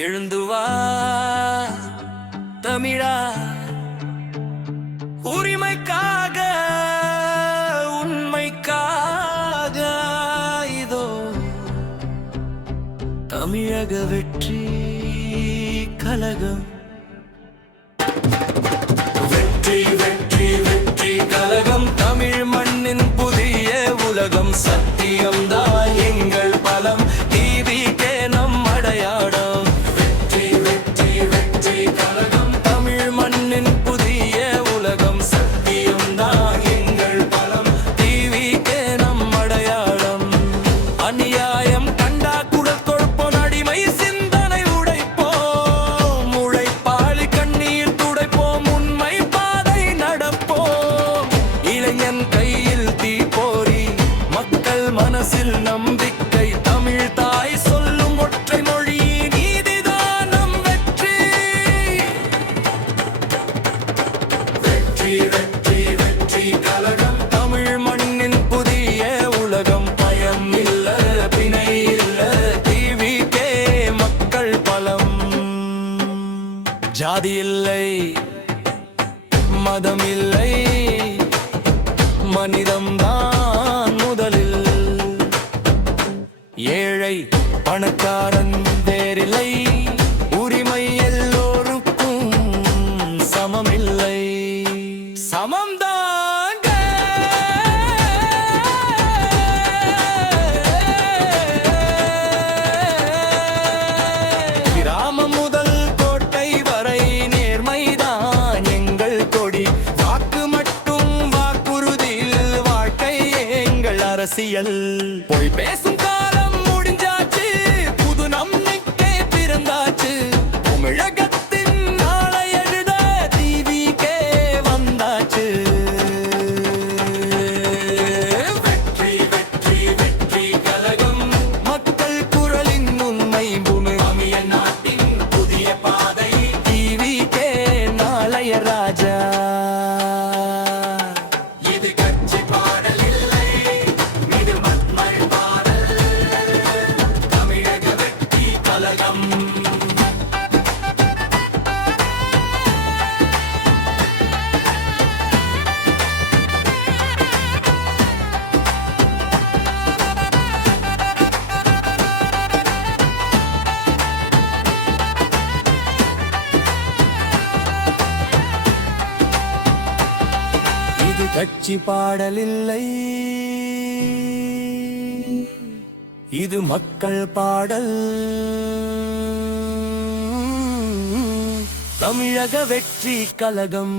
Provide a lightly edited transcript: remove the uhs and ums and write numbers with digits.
எழுந்து வா தமிழா, உரிமைக்காக உண்மைக்காக இதோ தமிழக வெற்றி கலகம். வெற்றி வெற்றி வெற்றி கலகம், தமிழ் மண்ணின் புதிய உலகம். சத்தியம்தான் எங்கள் பலம், டிவிக்கே நம் அடையாளம். வெற்றி வெற்றி வெற்றி கலகம், தமிழ் மண்ணின் புதிய உலகம். சத்தியம்தான் எங்கள் பலம், டிவிக்கே நம் அடையாளம். அநியாயம் கண்டா குடல் கொடுப்போம், அடிமை சிந்தனை உடைப்போம். உழைப்பாளி கண்ணீர் துடைப்போம், உண்மை பாதை நடப்போம். இளைஞன் கையில் தீப்போரி, மக்கள் மனசில் நம்பிக்கை. தமிழ் தாய் சொல்லும் ஒற்றை மொழி, நீதிதான் நம் வெற்றி. வெற்றி வெற்றி வெற்றி கலகம், தமிழ் மண்ணின் புதிய உலகம். பயம் இல்ல பிணை இல்ல, டிவிக்கே மக்கள் பலம். ஜாதி இல்லை மதம் இல்லை, மனிதம்தான் முதலில். ஏழை பணக்காரன் வேறில்லை, உரிமை எல்லோருக்கும் சமமில்லை. சமம்தாங்க கிராமம் முதல் கோட்டை வரை நேர்மைதான் எங்கள் கொடி. வாக்கு மட்டும் வாக்குறுதியில் வாழ்க்கை எங்கள் அரசியல். போய் பேசும் காலம் முடிஞ்சாச்சு, புது நம்பிக்கை பிறந்தாச்சு. தமிழகத்தின் நாளை எழுத டிவிக்கே வந்தாச்சு. வெற்றி வெற்றி வெற்றி கலகம், மக்கள் குரலின் உண்மை பூமி. தமிழ் நாட்டின் புதிய பாதை, டிவிக்கே நாளைய ராஜா. இது கட்சி பாடல் இல்லை, இது மக்கள் பாடல். தமிழக வெற்றி கலகம். இது கட்சி பாடல் இல்லை, இது மக்கள் பாடல். தமிழக வெற்றி கலகம்.